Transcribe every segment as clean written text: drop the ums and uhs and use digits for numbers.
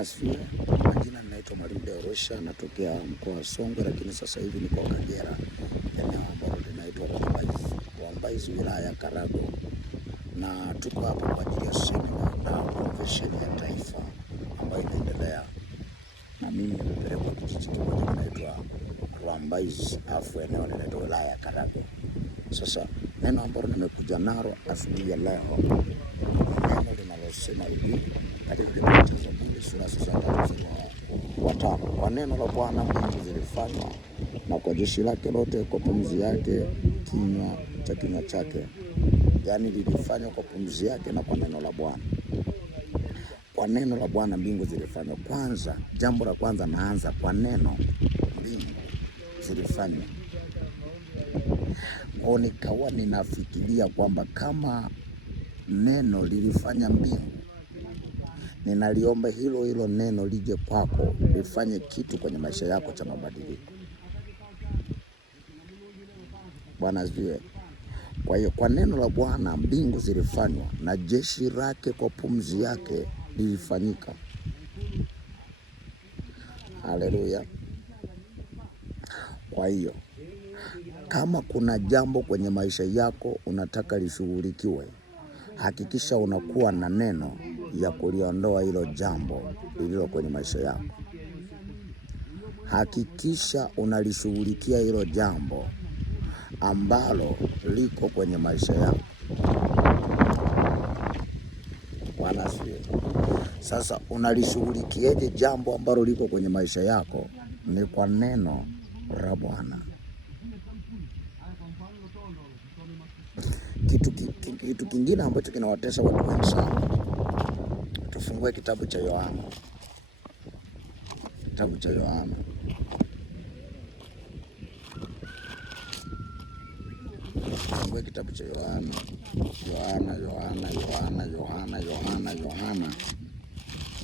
Asifiwe. Majina ninaitwa Mwalimu Deorosha, natokea mkoa wa Songwe, lakini sasa hivi niko Kagera, eneo ambalo linaitwa Rwambaizi, wilaya ya Karagwe, na tuko hapa kwa ajili ya semina na convention ya taifa ambayo inaendelea, na mimi nimepelekwa kijiji kimoja kinaitwa Rwambaizi, afu eneo linaitwa wilaya ya Karagwe. Sasa neno ambalo nimekuja nalo asubuhi ya leo neno linalosema hivi katika kitabu cha Zaburi sura ya 3 kwa neno la Bwana mbingu zilifanywa, na kwa jeshi lake lote kwa pumzi yake kinywa chake. Yani lilifanywa kwa pumzi yake na kwa neno la Bwana. Kwa neno la Bwana mbingu zilifanywa. Kwanza, jambo la kwanza naanza kwa neno mbingu zilifanywa. Kwa nikawa ninafikiria kwamba kama neno lilifanya mbingu, ninaliomba hilo neno lije kwako, lifanye kitu kwenye maisha yako cha mabadiliko. Bwana asifiwe. Kwa hiyo kwa neno la Bwana mbingu zilifanywa, na jeshi lake kwa pumzi yake lilifanyika. Haleluya. Kwa hiyo kama kuna jambo kwenye maisha yako unataka lishughulikiwe, hakikisha unakuwa na neno ya kuliondoa hilo jambo lililo kwenye maisha yako. Hakikisha unalishughulikia hilo jambo ambalo liko kwenye maisha yako. Bwana asifiwe. Sasa unalishughulikieje jambo ambalo liko kwenye maisha yako? Ni kwa neno la Bwana. Kitu kingine ambacho kinawatesa watu wengi sana, tufungue kitabu cha Yohana. Kitabu cha Yohana. Tufungue kitabu cha Yohana. Yohana.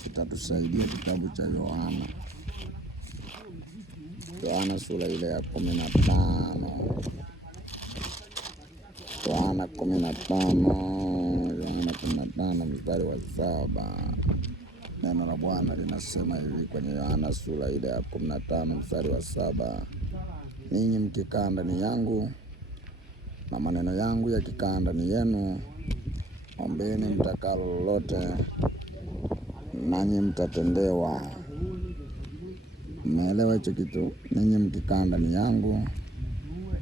Itatusaidia kitabu cha Yohana. Yohana sura ile ya 15. Yohana 15 mstari wa 7. Neno la Bwana linasema hivi kwenye Yohana sura ile ya 15 mstari wa 7. Ninyi mkikaa ndani yangu na maneno yangu yakikaa ndani yenu, ombeni mtakalo lolote, nanyi mtatendewa. Umeelewa hicho kitu? Ninyi mkikaa ndani yangu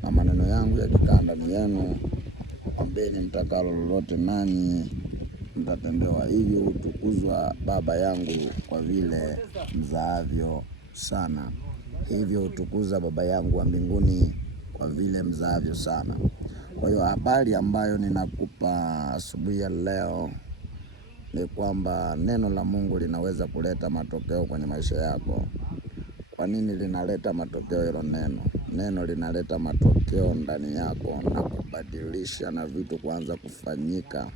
na maneno yangu yakikaa ndani yenu, ombeni mtakalo lolote, nanyi mtatendewa. Hivyo utukuzwa Baba yangu kwa vile mzaavyo sana. Hivyo utukuza Baba yangu wa mbinguni kwa vile mzaavyo sana. Kwa hiyo habari ambayo ninakupa asubuhi ya leo ni kwamba neno la Mungu linaweza kuleta matokeo kwenye maisha yako. Kwa nini linaleta matokeo hilo neno? Neno linaleta matokeo ndani yako na kubadilisha na vitu kuanza kufanyika.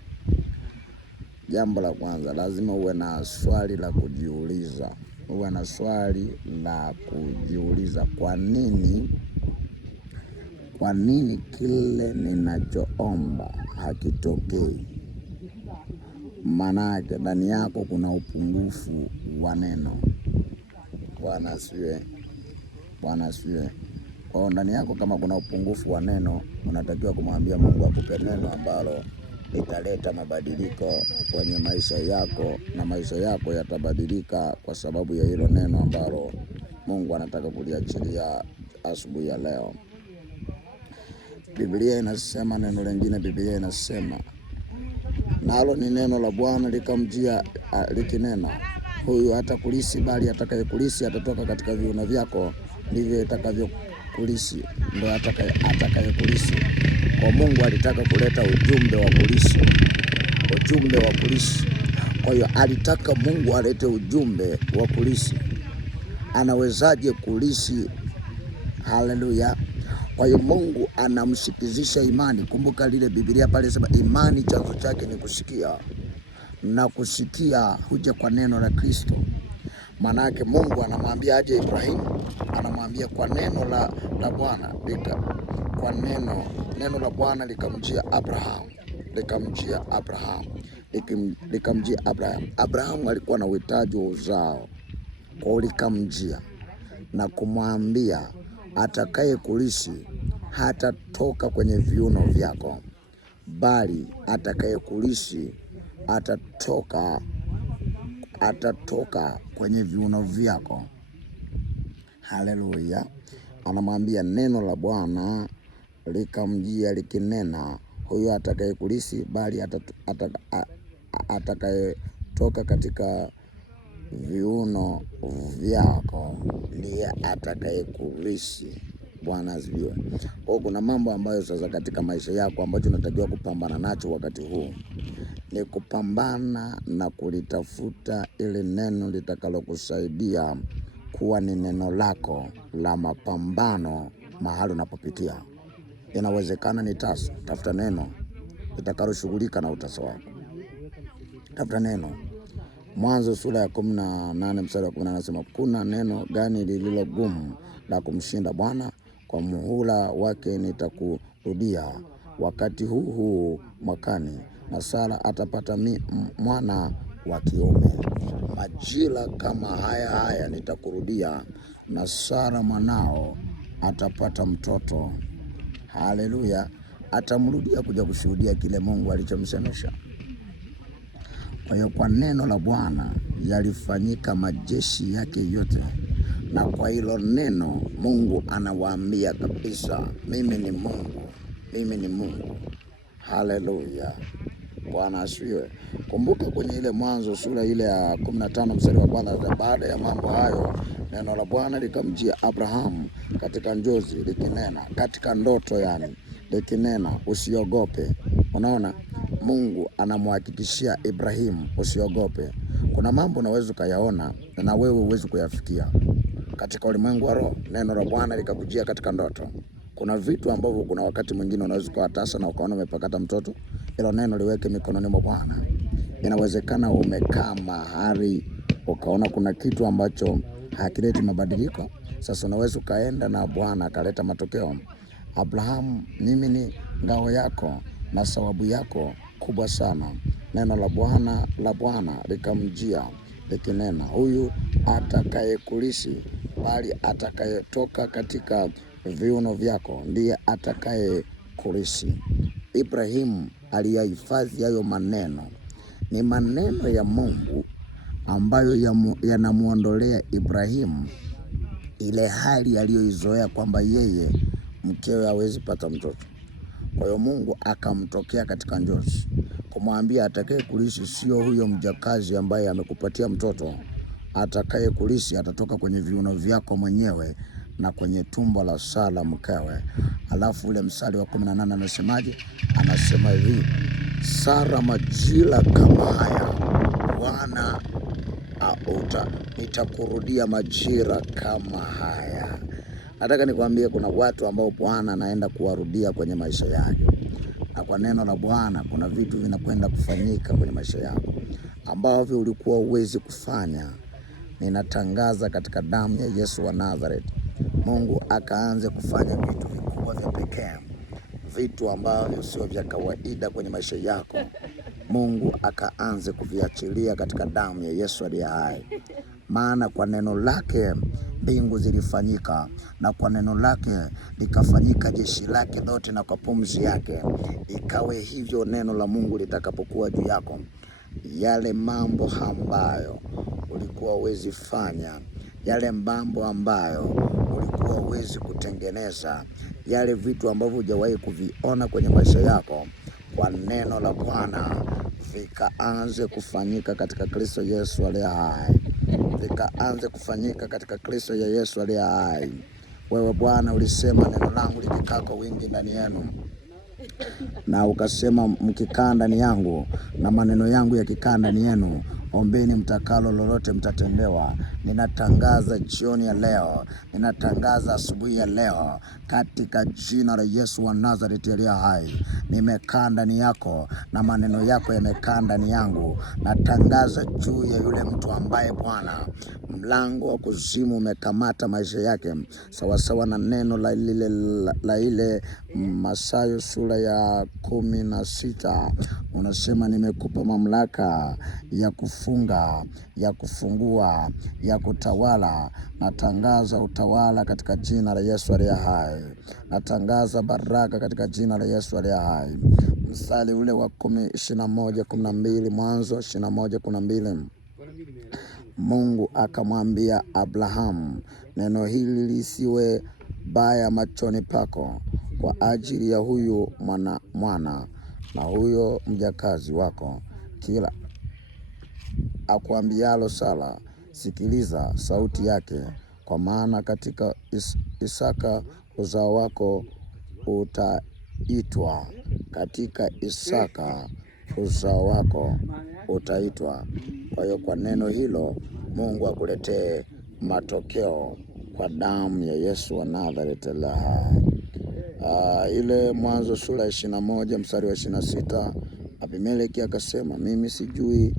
Jambo la kwanza, lazima uwe na swali la kujiuliza. Kwa nini kile ninachoomba hakitokei? Maana yake ndani yako kuna upungufu wa neno. Bwana asifiwe. Kwa ndani yako kama kuna upungufu wa neno, unatakiwa kumwambia Mungu akupe neno ambalo litaleta mabadiliko kwenye maisha yako, na maisha yako yatabadilika kwa sababu ya hilo neno ambalo Mungu anataka kuliachilia asubuhi ya leo. Biblia inasema neno lingine, Biblia inasema nalo ni neno la Bwana likamjia likinena, huyu hatakulisi, bali atakayekulisi atatoka katika viuno vyako, ndivyo itakavyokulisi, ndio atakayekulisi. Kwa Mungu alitaka kuleta ujumbe wa kulisi. Kwa hiyo alitaka Mungu alete ujumbe wa kulisi. Anawezaje kulisi? Haleluya. Kwa hiyo Mungu anamshikizisha imani. Kumbuka lile Biblia pale sema imani chanzo chake ni kusikia, na kusikia huja kwa neno la Kristo. Maana yake Mungu anamwambia aje Ibrahimu, anamwambia kwa neno la Bwana kwa neno la Bwana likamjia Abraham. likamjia Abraham. Abrahamu alikuwa na uhitaji wa uzao, kwa likamjia na kumwambia, atakaye kulisi hatatoka kwenye viuno vyako, bali atakaye kulisi atatoka kwenye viuno vyako. Haleluya. Anamwambia, neno la Bwana likamjia likinena, huyo atakaye kulisi bali atakayetoka katika viuno vyako ndiye atakaye kulisi. Bwana asifiwe. Kwa kuna mambo ambayo sasa katika maisha yako ambacho unatakiwa kupambana nacho wakati huu ni kupambana na kulitafuta ile neno litakalokusaidia kuwa ni neno lako la mapambano mahali unapopitia. Inawezekana ni tasa, tafuta neno litakaloshughulika na utasa wako. Tafuta neno. Mwanzo sura ya 18 mstari wa 10 anasema, kuna neno gani lililo gumu la kumshinda Bwana? Kwa muhula wake nitakurudia wakati huu mwakani, na Sara atapata mwana wa kiume. Majira kama haya nitakurudia, na Sara mwanao atapata mtoto. Haleluya. Atamrudia kuja kushuhudia kile Mungu alichomsemesha. Kwa hiyo kwa neno la Bwana yalifanyika majeshi yake yote, na kwa hilo neno Mungu anawaambia kabisa, mimi ni Mungu, mimi ni Mungu. Haleluya. Bwana asifiwe. Kumbuka kwenye ile Mwanzo sura ile ya 15 mstari wa 1, baada ya mambo hayo neno la Bwana likamjia Abrahamu katika njozi likinena, katika ndoto likinena, usiogope. Unaona, Mungu anamhakikishia Ibrahimu usiogope. Kuna mambo unaweza kuyaona na wewe huwezi kuyafikia katika ulimwengu wa roho. Neno la Bwana likakujia katika ndoto. Kuna vitu ambavyo kuna wakati mwingine unaweza kuwatasa na ukaona umepakata mtoto, ilo neno liweke mikononi mwa Bwana. Inawezekana umekaa mahali ukaona kuna kitu ambacho hakileti mabadiliko. Sasa unaweza ukaenda na Bwana akaleta matokeo. Abrahamu, mimi ni ngao yako na sababu yako kubwa sana. Neno la Bwana likamjia likinena, huyu atakaye kulisi bali atakayetoka katika viuno vyako ndiye atakaye kulisi. Ibrahimu aliyahifadhi hayo maneno. Ni maneno ya Mungu ambayo yanamuondolea Ibrahimu ile hali aliyoizoea kwamba yeye mkewe hawezi pata mtoto. Kwa hiyo Mungu akamtokea katika njozi kumwambia, atakaye kulisi sio huyo mjakazi ambaye amekupatia mtoto. Atakaye kulisi atatoka kwenye viuno vyako mwenyewe na kwenye tumbo la Sara mkewe. Alafu ule mstari wa 18 anasemaje? Anasema hivi, Sara, majira kama haya Bwana nitakurudia majira kama haya. Nataka nikwambie kuna watu ambao Bwana anaenda kuwarudia kwenye maisha yake. Na kwa neno la Bwana kuna vitu vinakwenda kufanyika kwenye maisha yako ambavyo ulikuwa uwezi kufanya. Ninatangaza katika damu ya Yesu wa Nazareth, Mungu akaanze kufanya vitu vikubwa vya pekee, vitu ambavyo sio vya kawaida kwenye maisha yako. Mungu akaanze kuviachilia katika damu ya Yesu aliye hai. Maana kwa neno lake mbingu zilifanyika, na kwa neno lake likafanyika jeshi lake lote, na kwa pumzi yake ikawe hivyo. Neno la Mungu litakapokuwa juu yako, yale mambo ambayo ulikuwa uwezi fanya, yale mambo ambayo ulikuwa uwezi kutengeneza, yale vitu ambavyo hujawahi kuviona kwenye maisha yako, kwa neno la Bwana vikaanze kufanyika katika Kristo Yesu aliye hai. Vikaanze kufanyika katika Kristo ya Yesu aliye hai. Wewe Bwana ulisema, neno langu likikaa kwa wingi ndani yenu, na ukasema mkikaa ndani yangu na maneno yangu yakikaa ndani yenu, Ombeni mtakalo, lolote mtatendewa. Ninatangaza jioni ya leo, ninatangaza asubuhi ya leo, katika jina la Yesu wa Nazareti aliye hai. Nimekaa ndani yako na maneno yako yamekaa ndani yangu. Natangaza juu ya yule mtu ambaye Bwana mlango wa kuzimu umekamata maisha yake, sawasawa na neno la ile Mathayo sura ya 16. Unasema nimekupa mamlaka ya kufunga, ya kufungua, ya kutawala. Natangaza utawala katika jina la Yesu aliye hai. Natangaza baraka katika jina la Yesu aliye hai. Mstari ule wa 21:12, Mwanzo 21:12. Mungu akamwambia Abrahamu, neno hili lisiwe baya machoni pako kwa ajili ya huyu mwana na huyo mjakazi wako. Kila akuambialo Sara, sikiliza sauti yake, kwa maana katika Isaka uzao wako utaitwa. Katika Isaka uzao wako utaitwa. Kwa hiyo kwa neno hilo Mungu akuletee matokeo kwa damu ya Yesu wa Nazareti. Ile Mwanzo sura 21 mstari wa 26, Abimeleki akasema, mimi sijui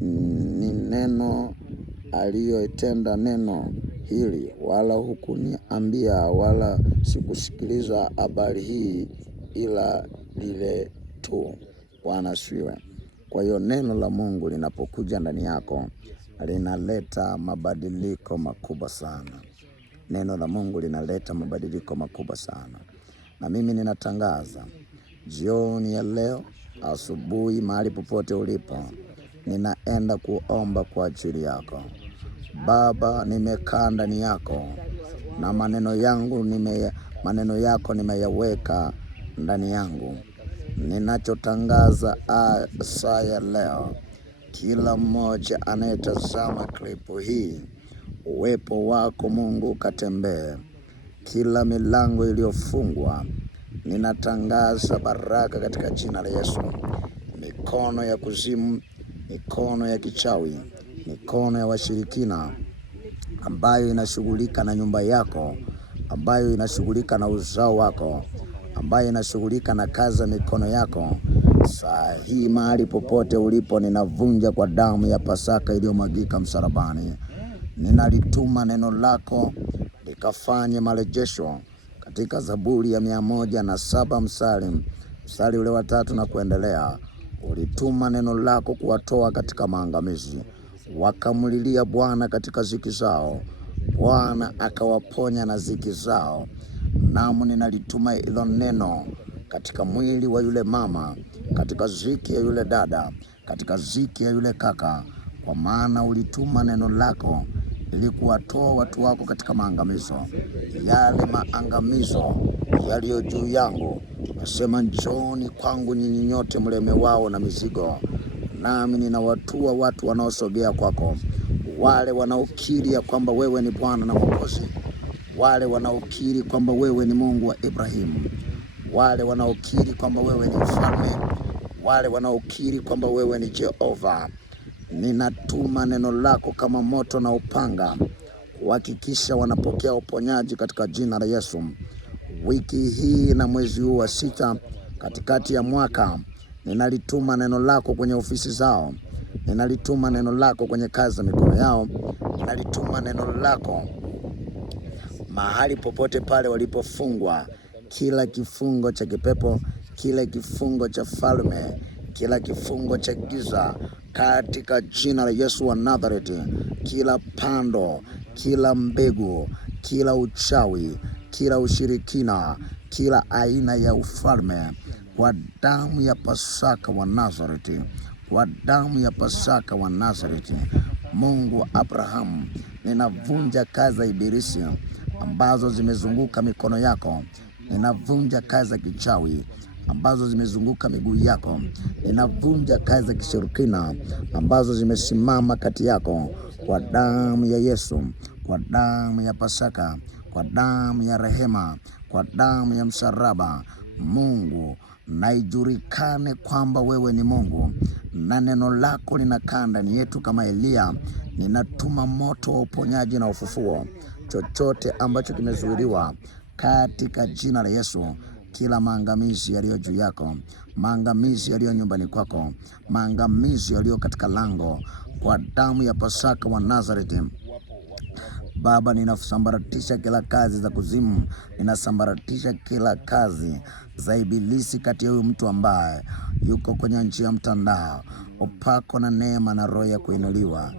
ni neno aliyoitenda neno hili, wala hukuniambia, wala sikusikiliza habari hii, ila lile tu. Bwana asifiwe. Kwa hiyo neno la Mungu linapokuja ndani yako linaleta mabadiliko makubwa sana. Neno la Mungu linaleta mabadiliko makubwa sana. Na mimi ninatangaza jioni ya leo, asubuhi, mahali popote ulipo, ninaenda kuomba kwa ajili yako. Baba, nimekaa ndani yako na maneno yako nimeyaweka ndani yangu. Ninachotangaza saa ya leo, kila mmoja anayetazama klipu hii, uwepo wako Mungu katembee. Kila milango iliyofungwa, ninatangaza baraka katika jina la Yesu. Mikono ya kuzimu, mikono ya kichawi, mikono ya washirikina ambayo inashughulika na nyumba yako, ambayo inashughulika na uzao wako, ambayo inashughulika na kazi ya mikono yako, saa hii mahali popote ulipo, ninavunja kwa damu ya Pasaka iliyomwagika msalabani. Ninalituma neno lako likafanye marejesho katika Zaburi ya 107 mstari ule wa 3 na kuendelea. Ulituma neno lako kuwatoa katika maangamizi, wakamlilia Bwana katika ziki zao, Bwana akawaponya na ziki zao. Namu ninalituma hilo neno katika mwili wa yule mama, katika ziki ya yule dada, katika ziki ya yule kaka, kwa maana ulituma neno lako ili kuwatoa watu wako katika maangamizo. Yale maangamizo yaliyo juu yangu, nasema njooni kwangu nyinyi nyote mlewao na mizigo, nami ninawatua watu wanaosogea kwako. Wale wanaokiri ya kwamba wewe ni Bwana na Mwokozi, wale wanaokiri kwamba wewe ni Mungu wa Ibrahimu, wale wanaokiri kwamba wewe ni mfalme, wale wanaokiri kwamba wewe ni Jehova. Ninatuma neno lako kama moto na upanga kuhakikisha wanapokea uponyaji katika jina la Yesu. Wiki hii na mwezi huu wa 6 katikati ya mwaka, ninalituma neno lako kwenye ofisi zao, ninalituma neno lako kwenye kazi za mikono yao, ninalituma neno lako mahali popote pale walipofungwa. Kila kifungo cha kipepo, kila kifungo cha falme, kila kifungo cha giza, katika jina la Yesu wa Nazareti. Kila pando, kila mbegu, kila uchawi, kila ushirikina, kila aina ya ufalme, kwa damu ya Pasaka wa Nazareti, kwa damu ya Pasaka wa Nazareti. Mungu wa Abrahamu, ninavunja kazi za ibilisi ambazo zimezunguka mikono yako. Ninavunja kazi za kichawi ambazo zimezunguka miguu yako. Ninavunja kazi za kishirikina ambazo zimesimama kati yako, kwa damu ya Yesu, kwa damu ya Pasaka, kwa damu ya rehema, kwa damu ya msalaba. Mungu na ijulikane kwamba wewe ni Mungu, na neno lako linakaa ndani yetu kama Elia. Ninatuma moto wa uponyaji na ufufuo, chochote ambacho kimezuiliwa katika jina la Yesu. Kila maangamizi yaliyo juu yako, maangamizi yaliyo nyumbani kwako, maangamizi yaliyo katika lango, kwa damu ya Pasaka wa Nazareti, Baba, ninasambaratisha kila kazi za kuzimu, ninasambaratisha kila kazi za ibilisi kati ya huyu mtu ambaye yuko kwenye njia ya mtandao. Upako na neema na roho ya kuinuliwa